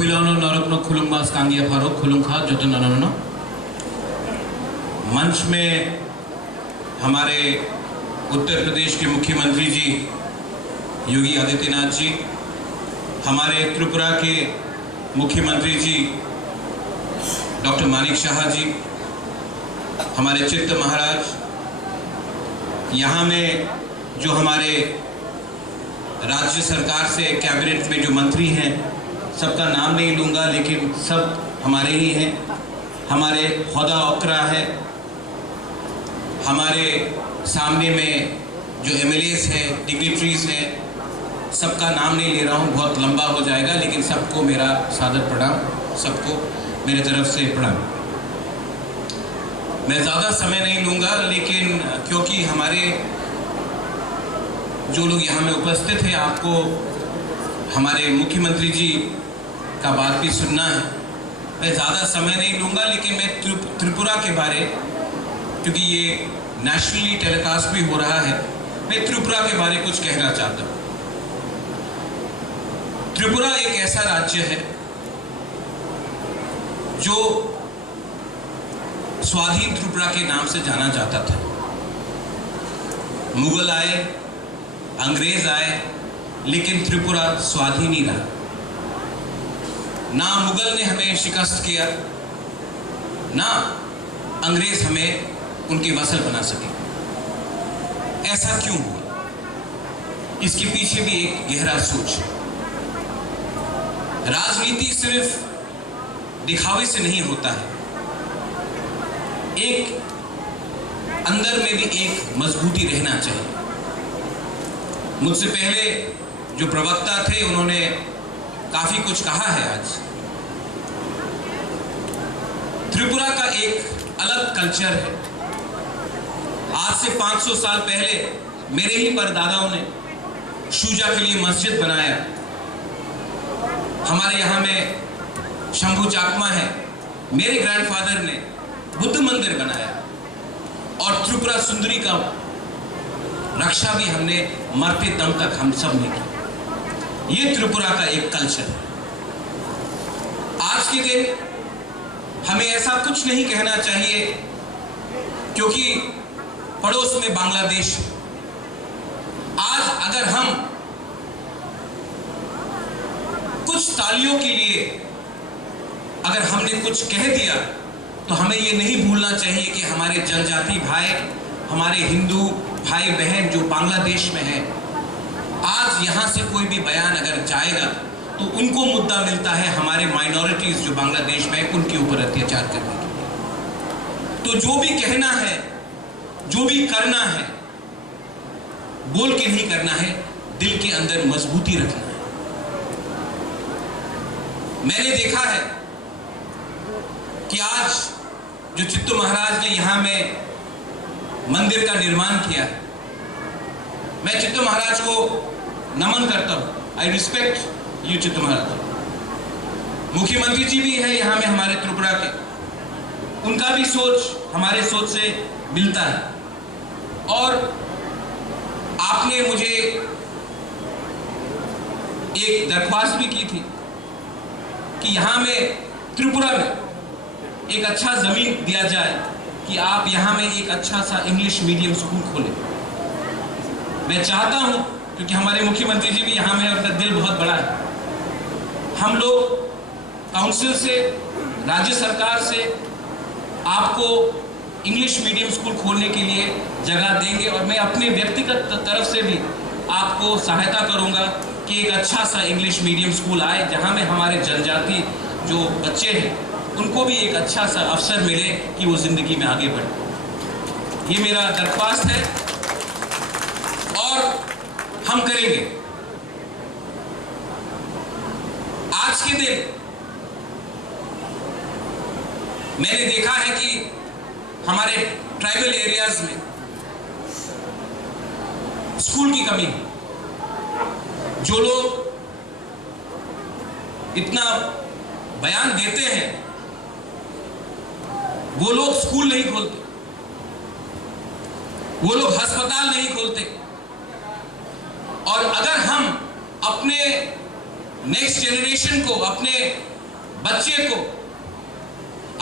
फैलानो नरकनो खुलुमबास कांगिया pharaoh खुलुमखा जतन अननो। मंच में हमारे उत्तर प्रदेश के मुख्यमंत्री जी योगी आदित्यनाथ जी, हमारे त्रिपुरा के मुख्यमंत्री जी डॉक्टर मानिक शाह जी, हमारे चित्त महाराज, यहाँ में जो हमारे राज्य सरकार से कैबिनेट में जो मंत्री हैं, सबका नाम नहीं लूँगा लेकिन सब हमारे ही हैं। हमारे खुदा ओकरा है, हमारे सामने में जो एमएलएस हैं, डिग्निटरीज हैं, सबका नाम नहीं ले रहा हूँ, बहुत लंबा हो जाएगा, लेकिन सबको मेरा सादर प्रणाम, सबको मेरे तरफ से प्रणाम। मैं ज़्यादा समय नहीं लूँगा, लेकिन क्योंकि हमारे जो लोग यहाँ में उपस्थित हैं, आपको हमारे मुख्यमंत्री जी का बात भी सुनना है। मैं ज़्यादा समय नहीं लूँगा, लेकिन मैं त्रिपुरा के बारे, क्योंकि ये नेशनली टेलीकास्ट भी हो रहा है, मैं त्रिपुरा के बारे कुछ कहना चाहता हूँ। त्रिपुरा एक ऐसा राज्य है जो स्वाधीन त्रिपुरा के नाम से जाना जाता था। मुगल आए, अंग्रेज आए, लेकिन त्रिपुरा स्वाधीन ही रहा। ना मुगल ने हमें शिकस्त किया, ना अंग्रेज हमें उनके वसल बना सके। ऐसा क्यों हुआ? इसके पीछे भी एक गहरा सोच है। राजनीति सिर्फ दिखावे से नहीं होता है, एक अंदर में भी एक मजबूती रहना चाहिए। मुझसे पहले जो प्रवक्ता थे, उन्होंने काफी कुछ कहा है। आज त्रिपुरा का एक अलग कल्चर है। आज से 500 साल पहले मेरे ही परदादाओं ने शूजा के लिए मस्जिद बनाया। हमारे यहाँ में शंभू चाकमा है, मेरे ग्रैंडफादर ने बुद्ध मंदिर बनाया, और त्रिपुरा सुंदरी का रक्षा भी हमने मरते दम तक हम सब ने की। ये त्रिपुरा का एक कल्चर है। आज के दिन हमें ऐसा कुछ नहीं कहना चाहिए, क्योंकि पड़ोस में बांग्लादेश। आज अगर हम कुछ तालियों के लिए अगर हमने कुछ कह दिया, तो हमें ये नहीं भूलना चाहिए कि हमारे जनजाति भाई, हमारे हिंदू भाई बहन जो बांग्लादेश में हैं, आज यहाँ से कोई भी बयान अगर जाएगा तो उनको मुद्दा मिलता है हमारे माइनॉरिटीज जो बांग्लादेश में है उनके ऊपर अत्याचार करने के लिए। तो जो भी कहना है, जो भी करना है, बोल के नहीं करना है, दिल के अंदर मजबूती रखना है। मैंने देखा है कि आज जो चित्तू महाराज ने यहाँ में मंदिर का निर्माण किया है, मैं चित्तू महाराज को नमन करता हूँ। आई रिस्पेक्ट यू चित्तू महाराज। मुख्यमंत्री जी भी है यहाँ में हमारे त्रिपुरा के, उनका भी सोच हमारे सोच से मिलता है। और आपने मुझे एक दरख्वास्त भी की थी कि यहाँ में त्रिपुरा में एक अच्छा जमीन दिया जाए कि आप यहाँ में एक अच्छा सा इंग्लिश मीडियम स्कूल खोलें। मैं चाहता हूँ, क्योंकि हमारे मुख्यमंत्री जी भी यहाँ में, उनका दिल बहुत बड़ा है। हम लोग काउंसिल से, राज्य सरकार से आपको इंग्लिश मीडियम स्कूल खोलने के लिए जगह देंगे, और मैं अपने व्यक्तिगत तरफ से भी आपको सहायता करूँगा कि एक अच्छा सा इंग्लिश मीडियम स्कूल आए, जहाँ में हमारे जनजाति जो बच्चे हैं उनको भी एक अच्छा सा अवसर मिले कि वो जिंदगी में आगे बढ़े। ये मेरा दरख्वास्त है और हम करेंगे। आज के दिन मैंने देखा है कि हमारे ट्राइबल एरियाज में स्कूल की कमी है। जो लोग इतना बयान देते हैं, वो लोग स्कूल नहीं खोलते, वो लोग अस्पताल नहीं खोलते। और अगर हम अपने नेक्स्ट जनरेशन को, अपने बच्चे को,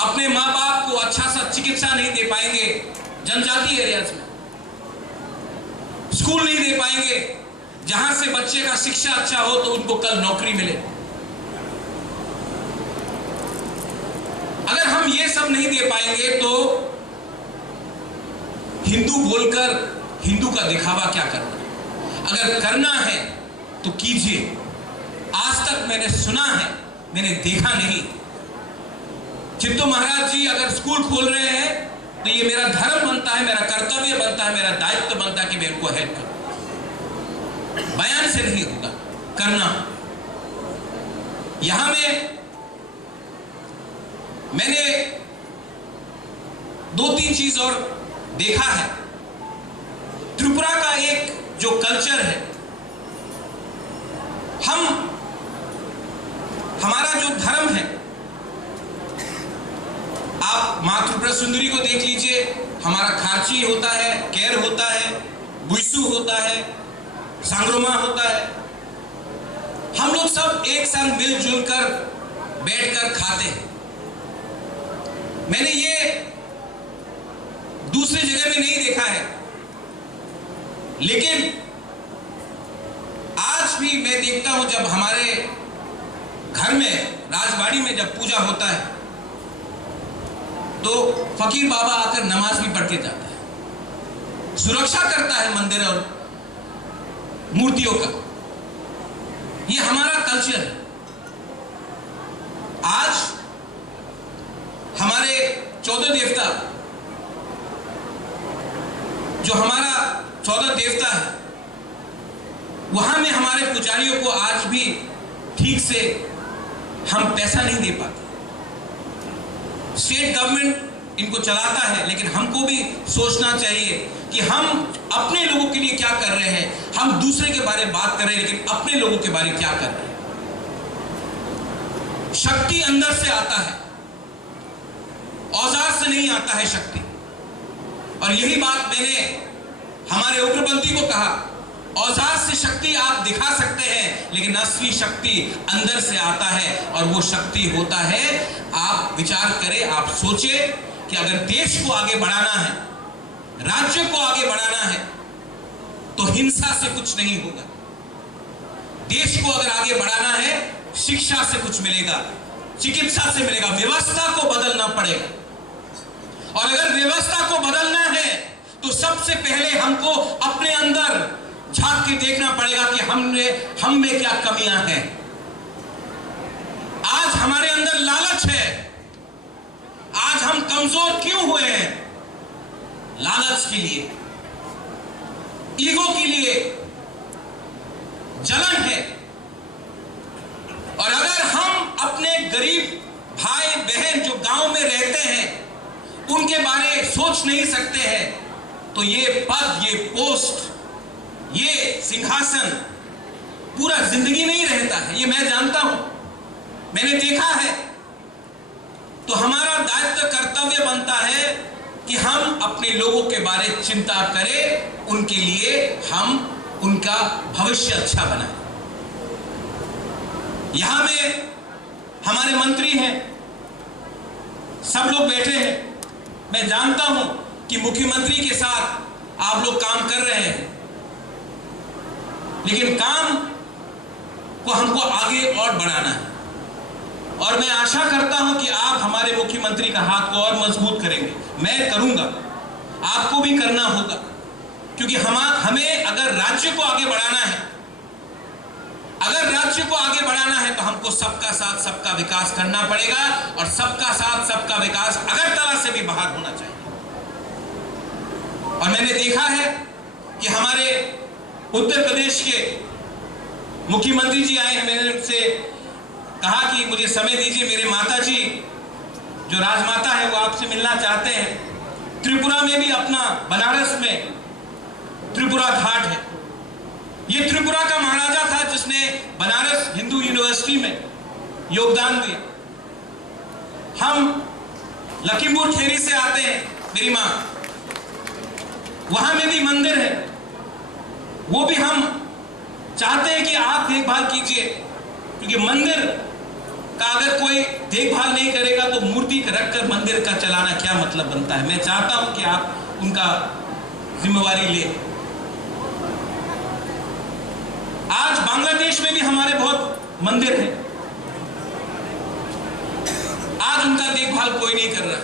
अपने माँ बाप को अच्छा सा चिकित्सा नहीं दे पाएंगे, जनजातीय एरियाज में स्कूल नहीं दे पाएंगे जहां से बच्चे का शिक्षा अच्छा हो तो उनको कल नौकरी मिले। अगर हम ये सब नहीं दे पाएंगे तो हिंदू बोलकर हिंदू का दिखावा क्या करना। अगर करना है तो कीजिए। आज तक मैंने सुना है, मैंने देखा नहीं। चित्तू महाराज जी अगर स्कूल खोल रहे हैं तो ये मेरा धर्म बनता है, मेरा कर्तव्य बनता है, मेरा दायित्व बनता है कि मैं उनको हेल्प करूं। बयान से नहीं होगा, करना। यहां में मैंने 2-3 चीज और देखा है। त्रिपुरा का एक जो कल्चर है, हमारा जो धर्म है, आप मां त्रिपुरा सुंदरी को देख लीजिए, हमारा खारची होता है, केर होता है, बुइसु होता है, सांग्रोमा होता है। हम लोग सब एक साथ मिलजुल कर बैठकर खाते हैं। मैंने ये दूसरी जगह में नहीं देखा है, लेकिन आज भी मैं देखता हूं जब हमारे घर में राजवाड़ी में जब पूजा होता है तो फकीर बाबा आकर नमाज भी पढ़ के जाता है, सुरक्षा करता है मंदिर और मूर्तियों का। ये हमारा कल्चर है। आज हमारे 14 देवता, जो हमारा 14 देवता है, वहां में हमारे पुजारियों को आज भी ठीक से हम पैसा नहीं दे पाते। स्टेट गवर्नमेंट इनको चलाता है, लेकिन हमको भी सोचना चाहिए कि हम अपने लोगों के लिए क्या कर रहे हैं। हम दूसरे के बारे में बात कर रहे हैं, लेकिन अपने लोगों के बारे में क्या कर रहे हैं। शक्ति अंदर से आता है, औजार से नहीं आता है शक्ति। और यही बात मैंने हमारे उग्रपंथी को कहा, औजार से शक्ति आप दिखा सकते हैं, लेकिन असली शक्ति अंदर से आता है। और वो शक्ति होता है, आप विचार करें, आप सोचें कि अगर देश को आगे बढ़ाना है, राज्य को आगे बढ़ाना है, तो हिंसा से कुछ नहीं होगा। देश को अगर आगे बढ़ाना है, शिक्षा से कुछ मिलेगा, चिकित्सा से मिलेगा, व्यवस्था को बदलना पड़ेगा। और अगर व्यवस्था को बदलना है तो सबसे पहले हमको अपने अंदर झांक के देखना पड़ेगा कि हम में क्या कमियां हैं। आज हमारे अंदर लालच है, आज हम कमजोर क्यों हुए हैं? लालच के लिए, ईगो के लिए, जलन है। और अगर हम अपने गरीब भाई बहन जो गांव में रहते हैं उनके बारे सोच नहीं सकते हैं, तो ये पद, ये पोस्ट, ये सिंहासन पूरा जिंदगी नहीं रहता है। ये मैं जानता हूं, मैंने देखा है। तो हमारा दायित्व, कर्तव्य बनता है कि हम अपने लोगों के बारे में चिंता करें, उनके लिए हम उनका भविष्य अच्छा बनाएं। यहां में हमारे मंत्री हैं, सब लोग बैठे हैं। मैं जानता हूं कि मुख्यमंत्री के साथ आप लोग काम कर रहे हैं, लेकिन काम को हमको आगे और बढ़ाना है। और मैं आशा करता हूं कि आप हमारे मुख्यमंत्री का हाथ को और मजबूत करेंगे। मैं करूंगा, आपको भी करना होगा, क्योंकि हमें अगर राज्य को आगे बढ़ाना है, अगर राज्य को आगे बढ़ाना है तो हमको सबका साथ सबका विकास करना पड़ेगा। और सबका साथ सबका विकास अगरतला से भी बाहर होना चाहिए। और मैंने देखा है कि हमारे उत्तर प्रदेश के मुख्यमंत्री जी आए हैं, मैंने उनसे कहा कि मुझे समय दीजिए, मेरे माता जी जो राजमाता है वो आपसे मिलना चाहते हैं। त्रिपुरा में भी अपना, बनारस में त्रिपुरा घाट है। ये त्रिपुरा का महाराजा था जिसने बनारस हिंदू यूनिवर्सिटी में योगदान दिया। हम लखीमपुर खेरी से आते हैं, मेरी मां, वहां में भी मंदिर है, वो भी हम चाहते हैं कि आप देखभाल कीजिए, क्योंकि मंदिर का अगर कोई देखभाल नहीं करेगा तो मूर्ति रखकर मंदिर का चलाना क्या मतलब बनता है। मैं चाहता हूं कि आप उनका जिम्मेवारी ले। आज बांग्लादेश में भी हमारे बहुत मंदिर हैं, आज उनका देखभाल कोई नहीं कर रहा।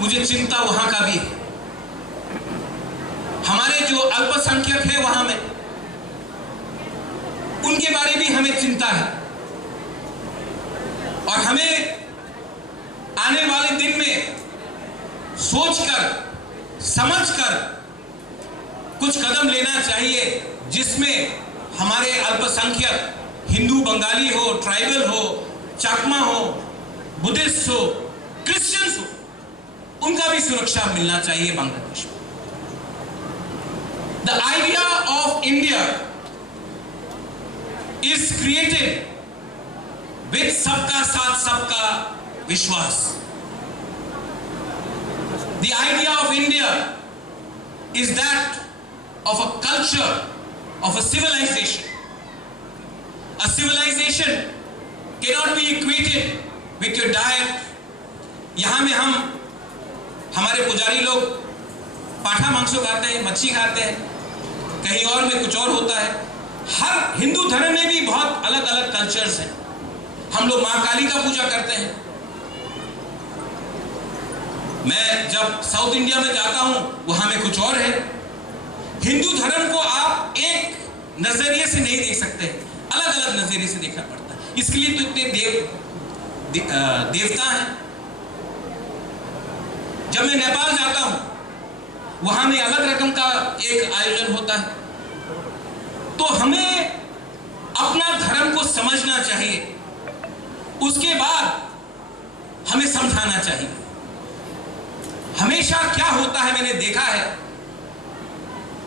मुझे चिंता वहां का भी है। हमारे जो अल्पसंख्यक है वहां में, उनके बारे में हमें चिंता है और हमें आने वाले दिन में सोचकर समझकर कुछ कदम लेना चाहिए जिसमें हमारे अल्पसंख्यक हिंदू, बंगाली हो, ट्राइबल हो, चाकमा हो, बुद्धिस्ट हो, क्रिश्चियंस हो, उनका भी सुरक्षा मिलना चाहिए बांग्लादेश में। The idea of India is created with सबका साथ सबका विश्वास। The idea of India is that of a culture, of a civilization. A civilization cannot be equated with your diet. यहाँ में हमारे पुजारी लोग पाठा मांसो खाते हैं, मच्छी खाते हैं, कहीं और में कुछ और होता है। हर हिंदू धर्म में भी बहुत अलग अलग कल्चर्स हैं। हम लोग मां काली का पूजा करते हैं। मैं जब साउथ इंडिया में जाता हूं वहां में कुछ और है। हिंदू धर्म को आप एक नजरिए से नहीं देख सकते, अलग अलग नजरिए से देखना पड़ता है। इसके लिए तो इतने देवता हैं। जब मैं नेपाल जाता हूं वहां में अलग रकम का एक आयोजन होता है। तो हमें अपना धर्म को समझना चाहिए, उसके बाद हमें समझाना चाहिए। हमेशा क्या होता है, मैंने देखा है,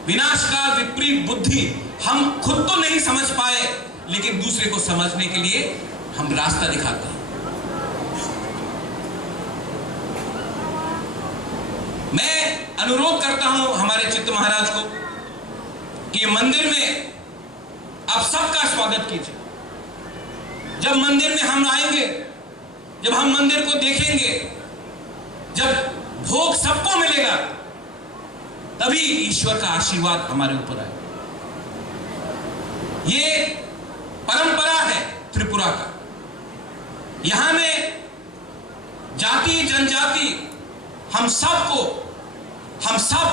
विनाशकाल विपरीत बुद्धि। हम खुद तो नहीं समझ पाए लेकिन दूसरे को समझने के लिए हम रास्ता दिखाते हैं। मैं अनुरोध करता हूं हमारे चित्त महाराज को कि मंदिर में आप सबका स्वागत कीजिए। जब मंदिर में हम आएंगे, जब हम मंदिर को देखेंगे, जब भोग सबको मिलेगा, तभी ईश्वर का आशीर्वाद हमारे ऊपर आएगा। ये परंपरा है त्रिपुरा का। यहां में जाति जनजाति हम सब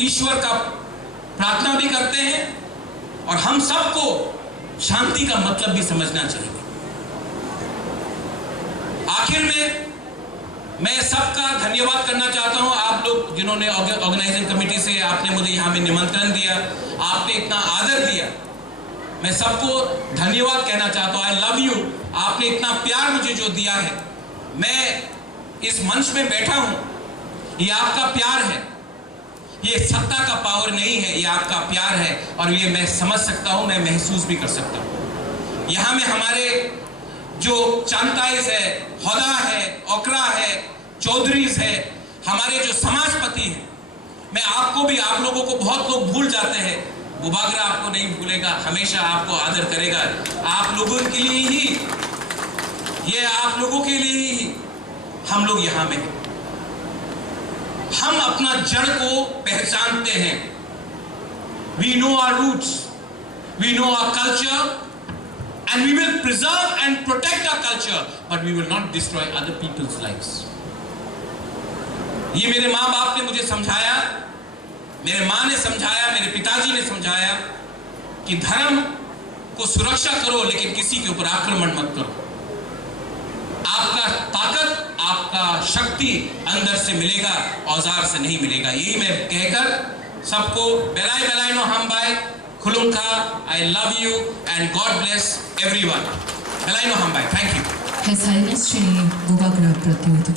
ईश्वर का प्रार्थना भी करते हैं और हम सबको शांति का मतलब भी समझना चाहिए। आखिर में मैं सबका धन्यवाद करना चाहता हूं, आप लोग जिन्होंने ऑर्गेनाइजिंग कमेटी से आपने मुझे यहां में निमंत्रण दिया, आपने इतना आदर दिया, मैं सबको धन्यवाद कहना चाहता हूं। आई लव यू। आपने इतना प्यार मुझे जो दिया है, मैं इस मंच में बैठा हूं, ये आपका प्यार है, ये सत्ता का पावर नहीं है, ये आपका प्यार है और ये मैं समझ सकता हूं, मैं महसूस भी कर सकता हूं। यहां में हमारे जो चांताइज है, होदा है, ओकरा है, चौधरीज है, हमारे जो समाजपति हैं, मैं आपको भी, आप लोगों को बहुत लोग भूल जाते हैं, बुबागरा आपको नहीं भूलेगा, हमेशा आपको आदर करेगा। आप लोगों के लिए ही, ये आप लोगों के लिए ही हम लोग यहां में हैं। हम अपना जड़ को पहचानते हैं। We know our roots, we know our culture, and we will preserve and protect our culture, but we will not destroy other people's lives. ये मेरे माँ बाप ने मुझे समझाया, मेरे माँ ने समझाया, मेरे पिताजी ने समझाया कि धर्म को सुरक्षा करो लेकिन किसी के ऊपर आक्रमण मत करो। आपका ताकत, आपका शक्ति अंदर से मिलेगा, औजार से नहीं मिलेगा। यही मैं कहकर सबको बेलाय बेलाय नो हमबाय खुलुंखा, I love you and God bless everyone. बेलाय नो हमबाय, thank you. His Highness Shri Bubagra Pratyuth